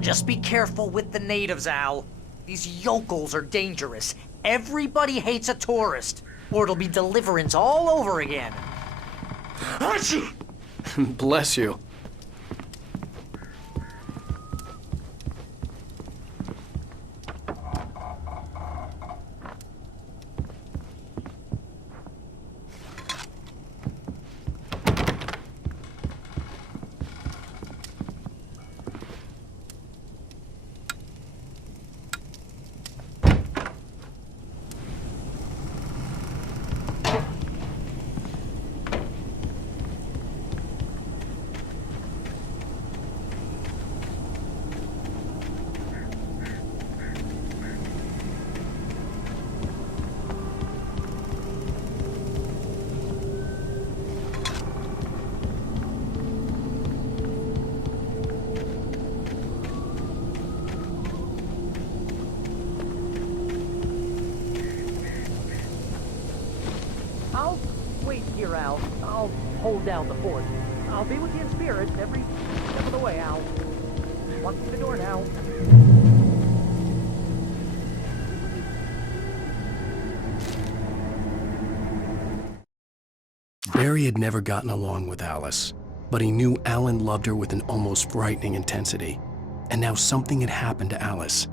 Just be careful with the natives, Al. These yokels are dangerous. Everybody hates a tourist, or it'll be Deliverance all over again. Bless you. I'll wait here, Al. I'll hold down the fort. I'll be with you in spirit every step of the way, Al. Walk through the door now. Barry had never gotten along with Alice, but he knew Alan loved her with an almost frightening intensity. And now something had happened to Alice.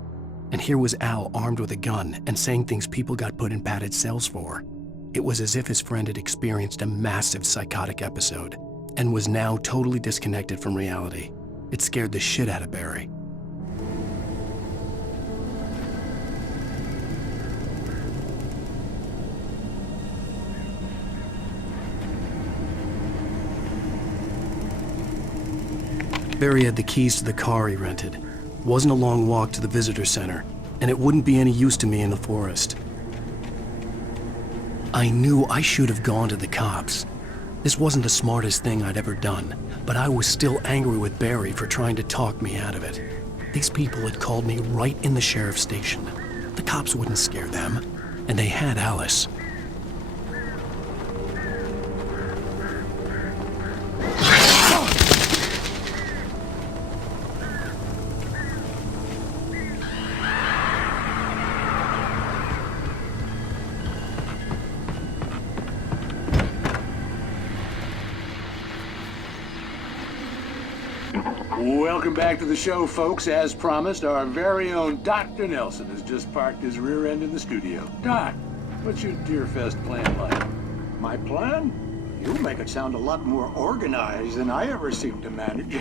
And here was Al armed with a gun and saying things people got put in padded cells for. It was as if his friend had experienced a massive psychotic episode and was now totally disconnected from reality. It scared the shit out of Barry. Barry had the keys to the car he rented. It wasn't a long walk to the visitor center, and it wouldn't be any use to me in the forest. I knew I should have gone to the cops. This wasn't the smartest thing I'd ever done, but I was still angry with Barry for trying to talk me out of it. These people had called me right in the sheriff's station. The cops wouldn't scare them, and they had Alice. Welcome back to the show, folks. As promised, our very own Dr. Nelson has just parked his rear end in the studio. Doc, what's your Deerfest plan like? My plan? You make it sound a lot more organized than I ever seem to manage.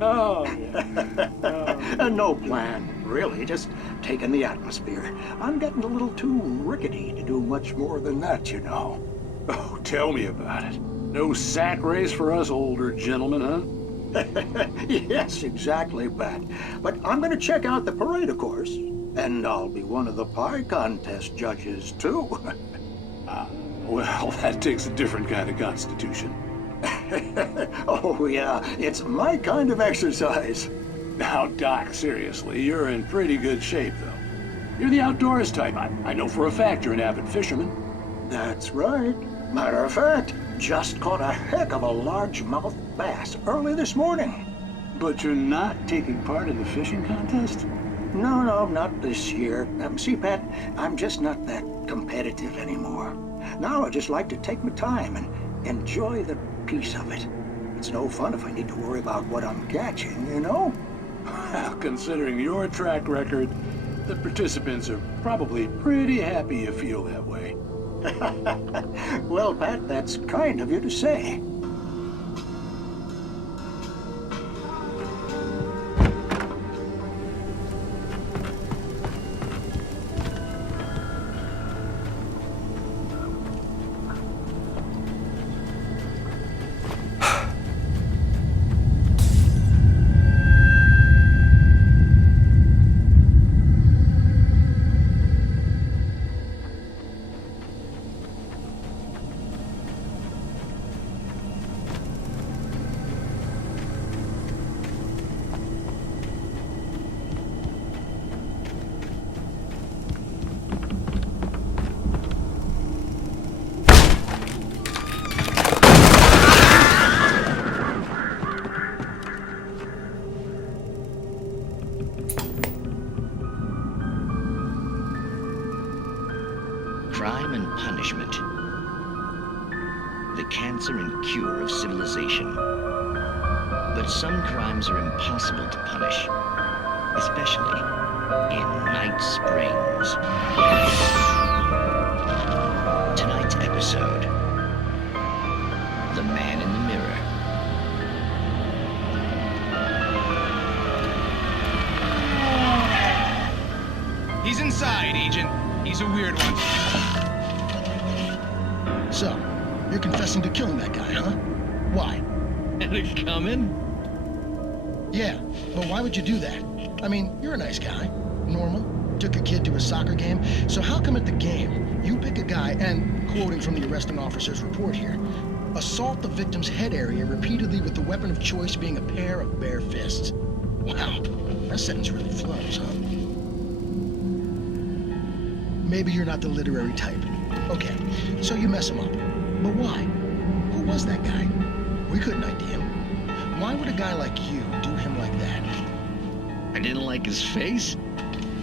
Oh, yeah. No plan, really, just taking the atmosphere. I'm getting a little too rickety to do much more than that, you know. Oh, tell me about it. No sack race for us older gentlemen, huh? Yes, exactly, Pat. But I'm going to check out the parade, of course. And I'll be one of the pie contest judges, too. Well, that takes a different kind of constitution. Oh, yeah, it's my kind of exercise. Now, Doc, seriously, you're in pretty good shape, though. You're the outdoors type. I know for a fact you're an avid fisherman. That's right. Matter of fact, just caught a heck of a largemouth bass early this morning. But you're not taking part in the fishing contest? No, not this year. See, Pat, I'm just not that competitive anymore. Now I just like to take my time and enjoy the peace of it. It's no fun if I need to worry about what I'm catching, you know? Well, considering your track record, the participants are probably pretty happy you feel that way. Well, Pat, that's kind of you to say. crime and punishment. The cancer and cure of civilization. But some crimes are impossible to punish, especially in Night Springs. Tonight's episode, The Man in the Mirror. He's inside, Agent. He's a weird one. So, you're confessing to killing that guy, huh? Why? Had it coming? Yeah, but why would you do that? I mean, you're a nice guy. Normal. Took a kid to a soccer game. So how come at the game, you pick a guy and, quoting from the arresting officer's report here, assault the victim's head area repeatedly with the weapon of choice being a pair of bare fists? Wow, that sentence really flows, huh? Maybe you're not the literary type. Okay, so you mess him up. But why? Who was that guy? We couldn't ID him. Why would a guy like you do him like that? I didn't like his face?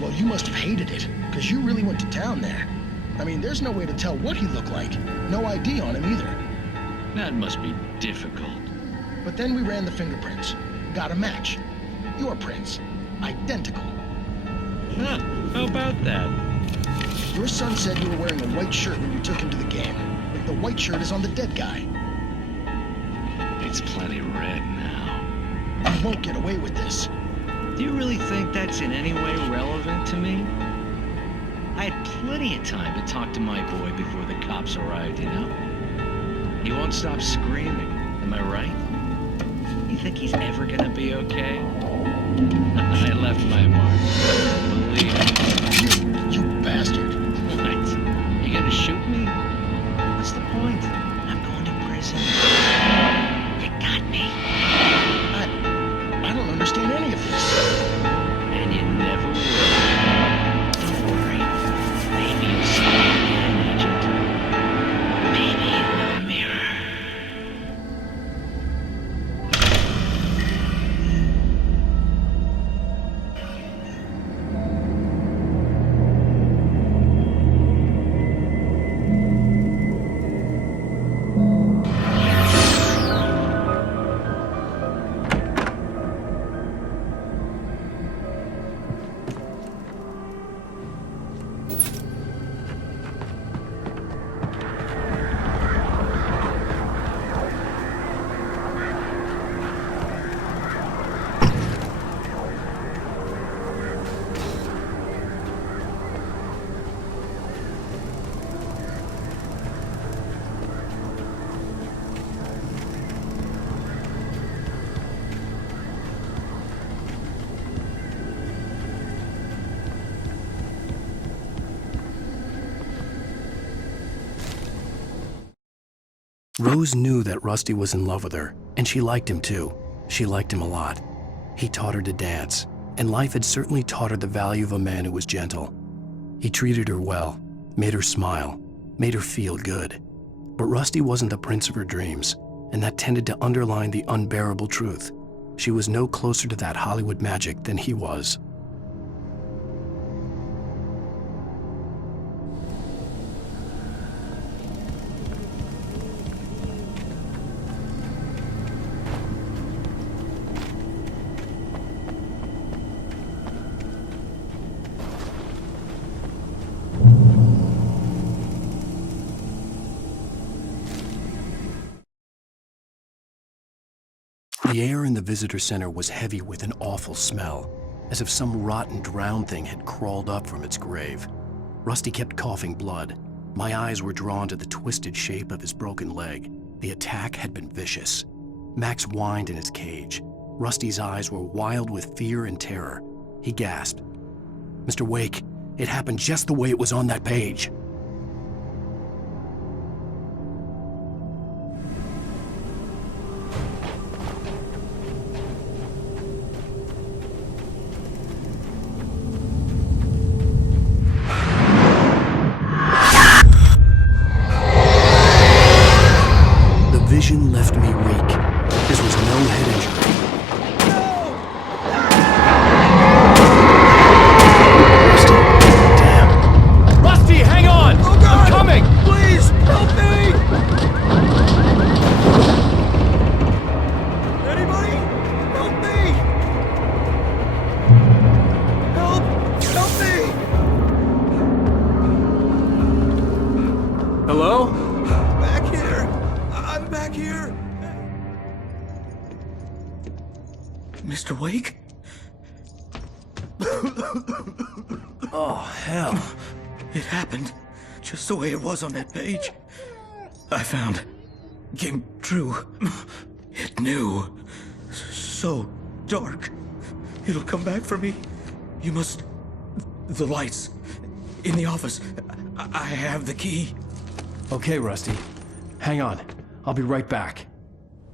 Well, you must have hated it, because you really went to town there. I mean, there's no way to tell what he looked like. No ID on him either. That must be difficult. But then we ran the fingerprints. Got a match. Your prints. Identical. Huh, how about that? Your son said you were wearing a white shirt when you took him to the game. But the white shirt is on the dead guy. It's plenty red now. You won't get away with this. Do you really think that's in any way relevant to me? I had plenty of time to talk to my boy before the cops arrived, you know? He won't stop screaming, am I right? You think he's ever gonna be okay? I left my mark. Believe me. You bastard. What? You gonna shoot me? What's the point? I'm going to prison. You got me. I don't understand any of this. And you never will. Don't worry. Maybe you'll see me again, Agent. Maybe in the mirror. Rose knew that Rusty was in love with her, and she liked him too. She liked him a lot. He taught her to dance, and life had certainly taught her the value of a man who was gentle. He treated her well, made her smile, made her feel good. But Rusty wasn't the prince of her dreams, and that tended to underline the unbearable truth. She was no closer to that Hollywood magic than he was. The air in the visitor center was heavy with an awful smell, as if some rotten drowned thing had crawled up from its grave. Rusty kept coughing blood. My eyes were drawn to the twisted shape of his broken leg. The attack had been vicious. Max whined in his cage. Rusty's eyes were wild with fear and terror. He gasped, "Mr. Wake, it happened just the way it was on that page." Vision left me weak. This was no head injury. Rusty, damn. Rusty, hang on! Mr. Wake? Oh, hell. It happened just the way it was on that page. I found. Came true. It knew. So dark. It'll come back for me. You must... The lights. In the office. I have the key. Okay, Rusty. Hang on. I'll be right back.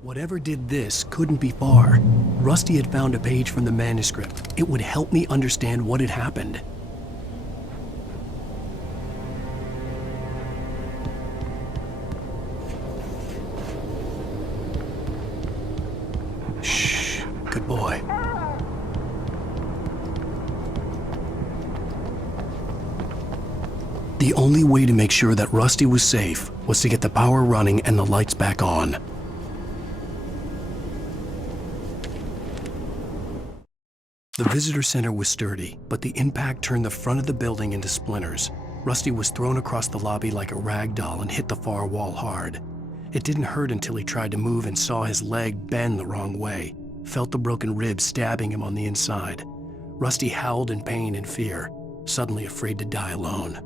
Whatever did this couldn't be far. Rusty had found a page from the manuscript. It would help me understand what had happened. Shh. Good boy. The only way to make sure that Rusty was safe was to get the power running and the lights back on. The visitor center was sturdy, but the impact turned the front of the building into splinters. Rusty was thrown across the lobby like a rag doll and hit the far wall hard. It didn't hurt until he tried to move and saw his leg bend the wrong way, felt the broken rib stabbing him on the inside. Rusty howled in pain and fear, suddenly afraid to die alone.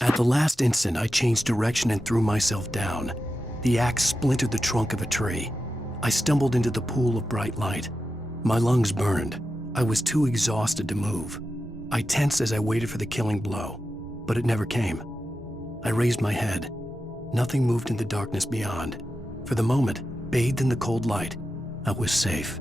At the last instant, I changed direction and threw myself down. The axe splintered the trunk of a tree. I stumbled into the pool of bright light. My lungs burned. I was too exhausted to move. I tensed as I waited for the killing blow, but it never came. I raised my head. Nothing moved in the darkness beyond. For the moment, bathed in the cold light, I was safe.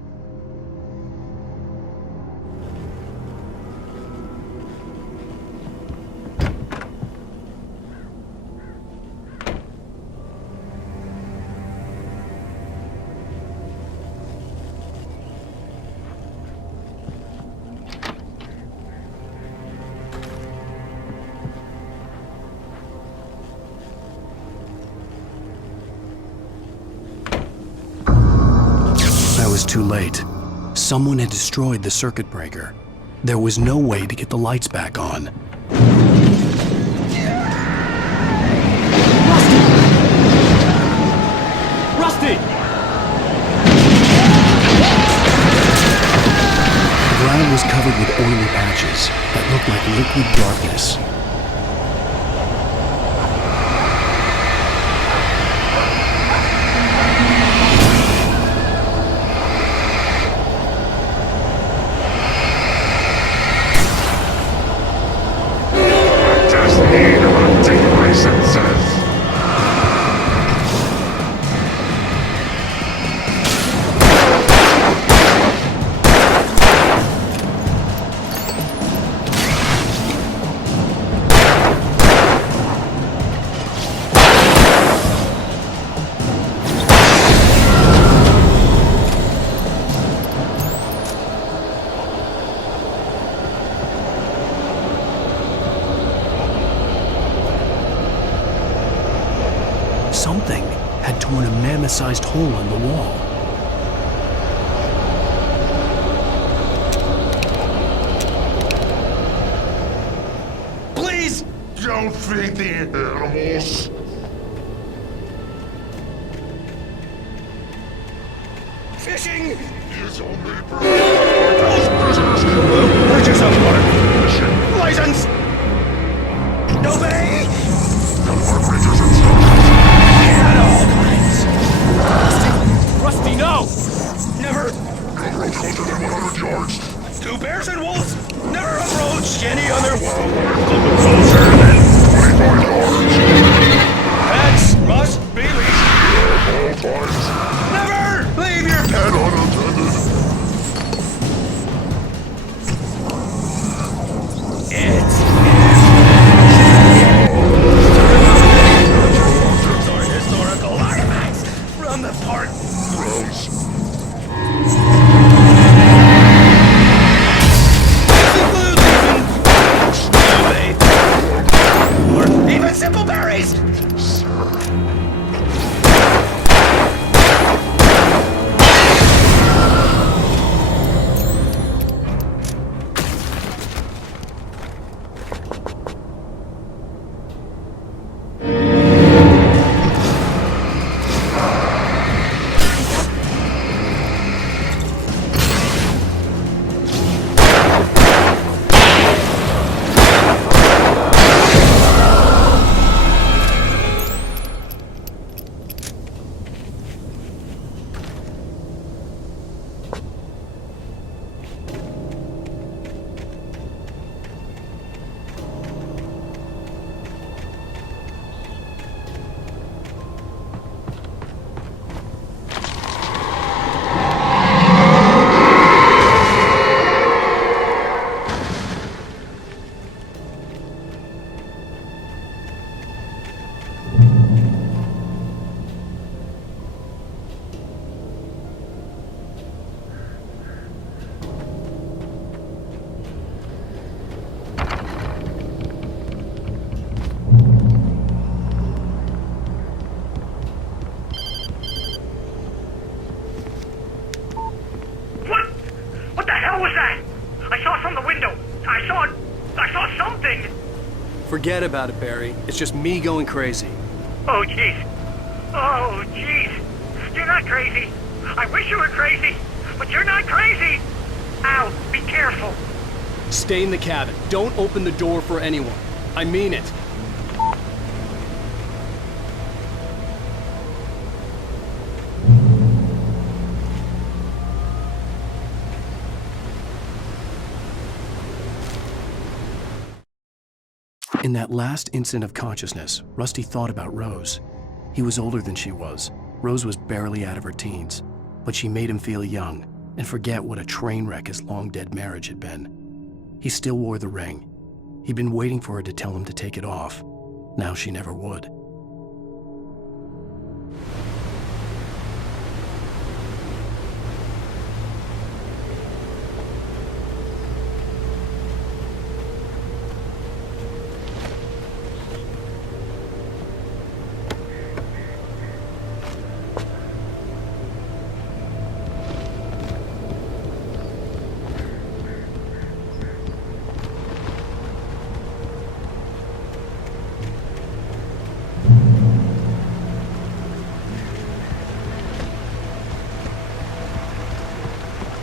I was too late. Someone had destroyed the circuit breaker. There was no way to get the lights back on. Rusty! The ground was covered with oily patches that looked like liquid darkness. Something had torn a mammoth-sized hole in the wall. Please! Don't feed the animals! Fishing! Is only Purchase of water! License! Obey! No more creatures in stock! At all! Bears and wolves never approached any other. Pets must be leashed. Never leave your pet unattended. It's our historical artifacts from the park. Or even simple berries! What the hell was that? I saw from the window. I saw something. Forget about it, Barry. It's just me going crazy. Oh, jeez. Oh, jeez. You're not crazy. I wish you were crazy, but you're not crazy. Al, be careful. Stay in the cabin. Don't open the door for anyone. I mean it. In that last instant of consciousness, Rusty thought about Rose. He was older than she was. Rose was barely out of her teens, but she made him feel young and forget what a train wreck his long-dead marriage had been. He still wore the ring. He'd been waiting for her to tell him to take it off. Now she never would.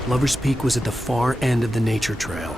Lover's Peak was at the far end of the nature trail.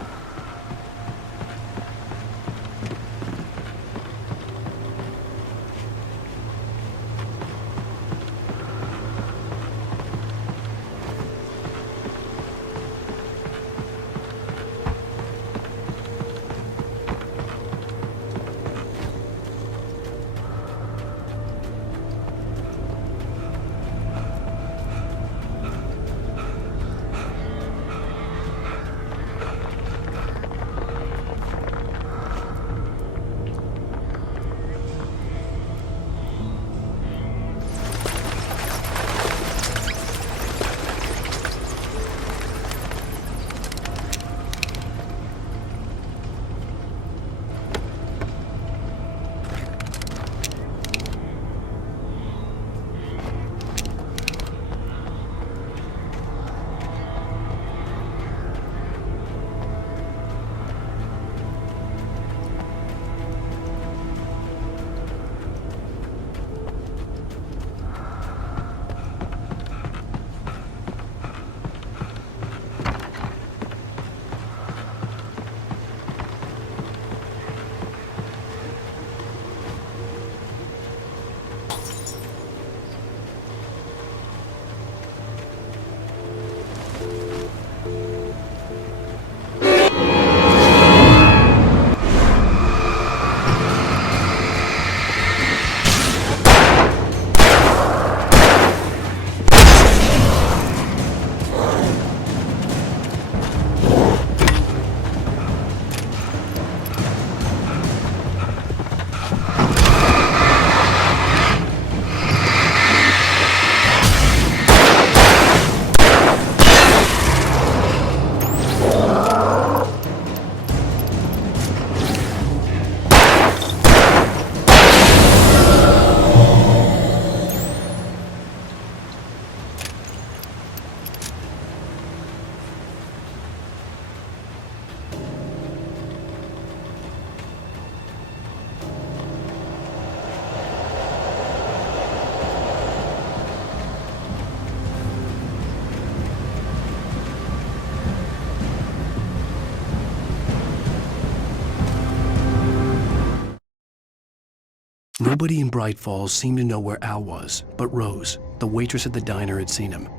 Nobody in Bright Falls seemed to know where Al was, but Rose, the waitress at the diner, had seen him.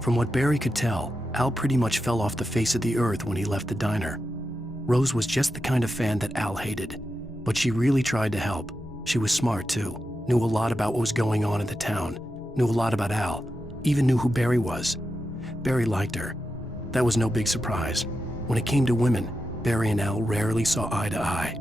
From what Barry could tell, Al pretty much fell off the face of the earth when he left the diner. Rose was just the kind of fan that Al hated, but she really tried to help. She was smart too, knew a lot about what was going on in the town, knew a lot about Al, even knew who Barry was. Barry liked her. That was no big surprise. When it came to women, Barry and Al rarely saw eye to eye.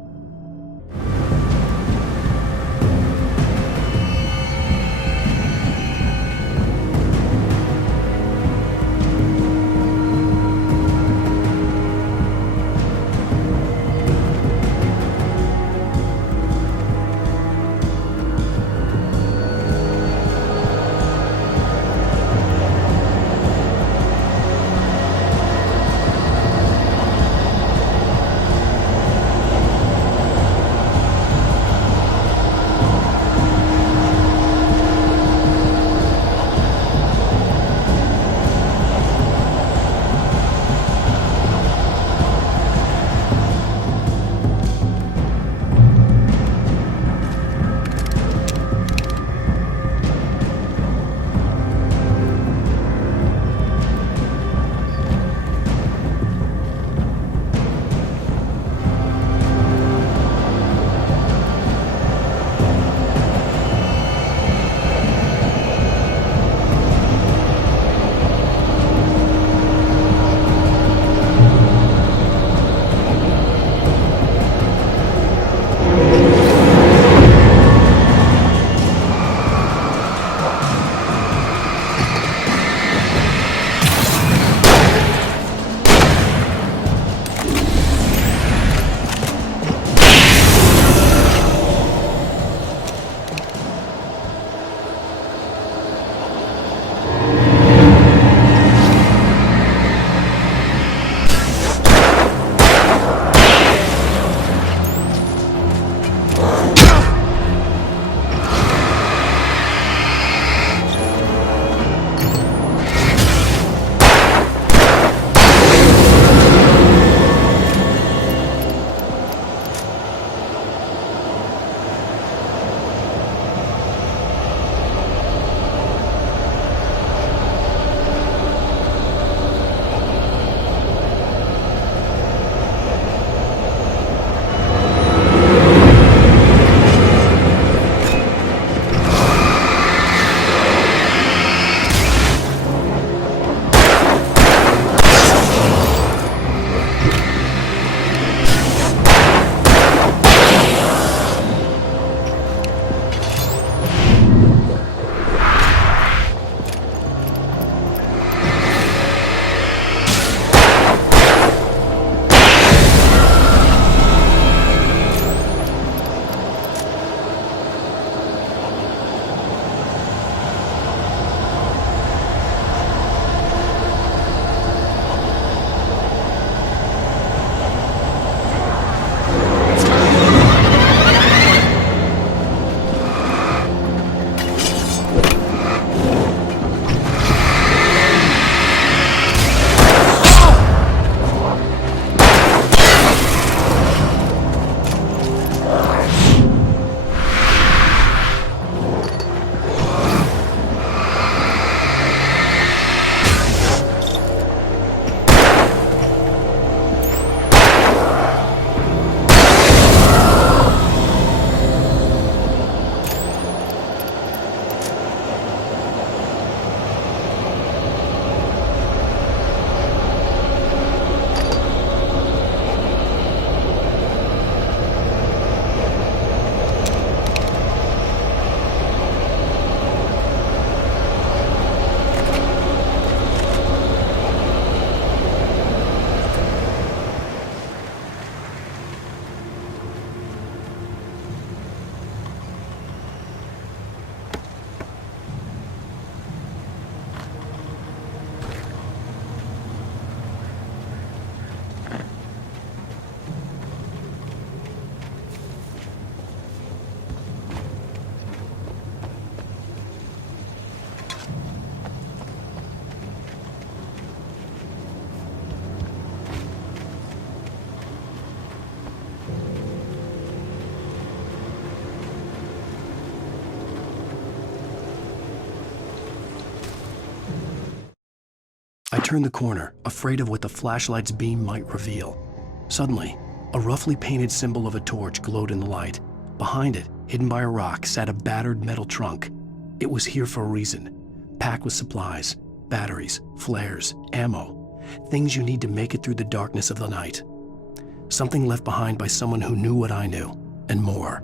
turned the corner, afraid of what the flashlight's beam might reveal. Suddenly, a roughly painted symbol of a torch glowed in the light. Behind it, hidden by a rock, sat a battered metal trunk. It was here for a reason, packed with supplies, batteries, flares, ammo, things you need to make it through the darkness of the night. Something left behind by someone who knew what I knew, and more.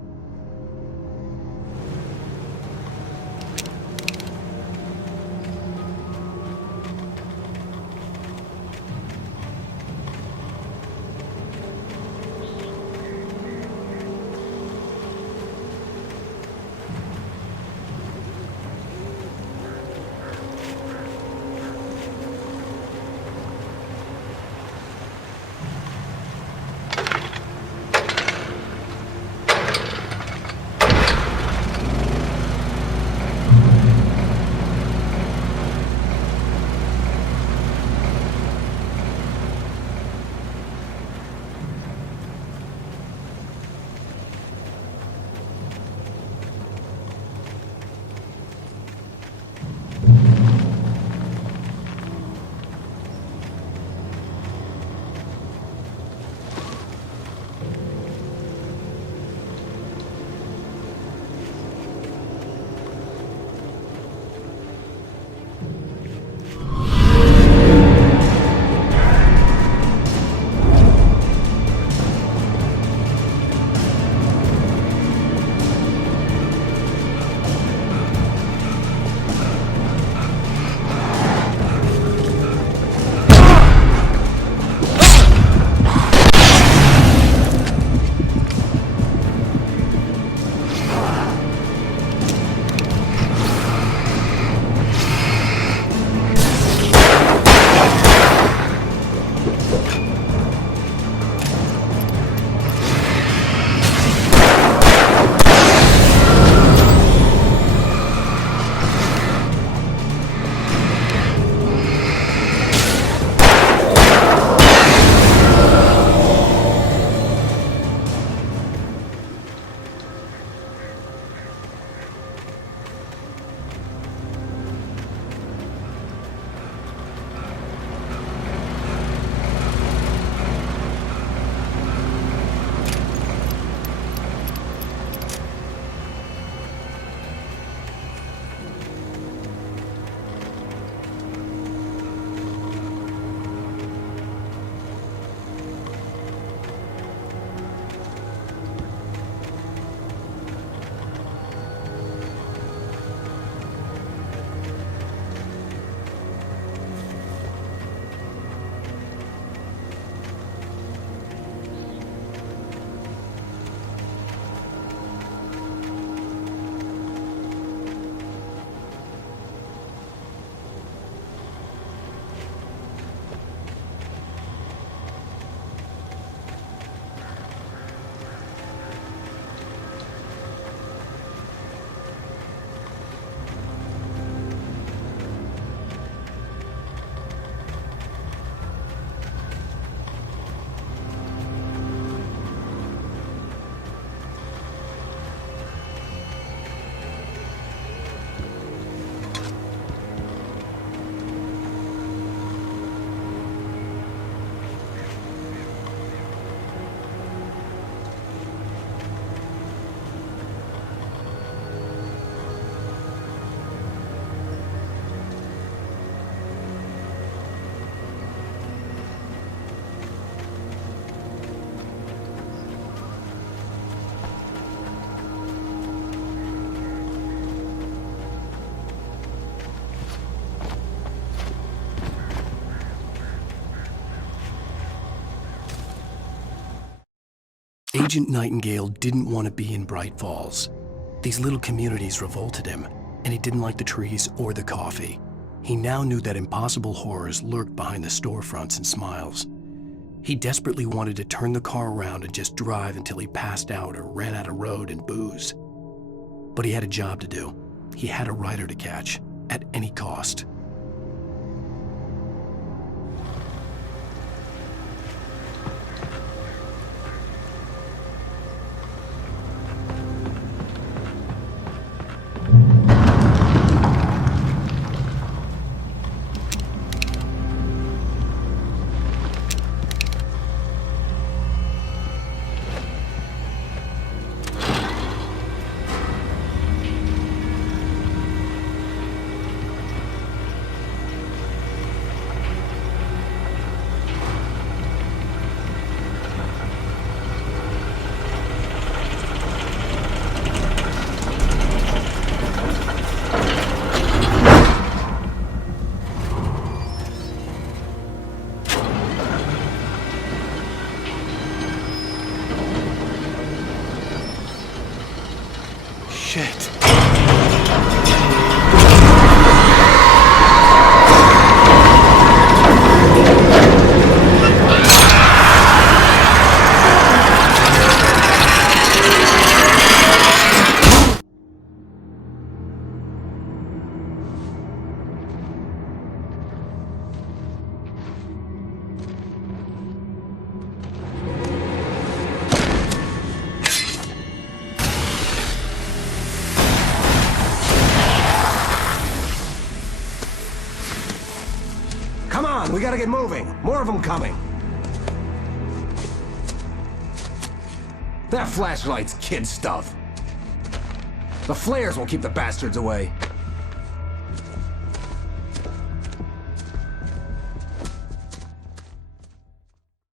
Agent Nightingale didn't want to be in Bright Falls. These little communities revolted him, and he didn't like the trees or the coffee. He now knew that impossible horrors lurked behind the storefronts and smiles. He desperately wanted to turn the car around and just drive until he passed out or ran out of road and booze. But he had a job to do. He had a rider to catch, at any cost. We gotta get moving. More of them coming. That flashlight's kid stuff. The flares will keep the bastards away.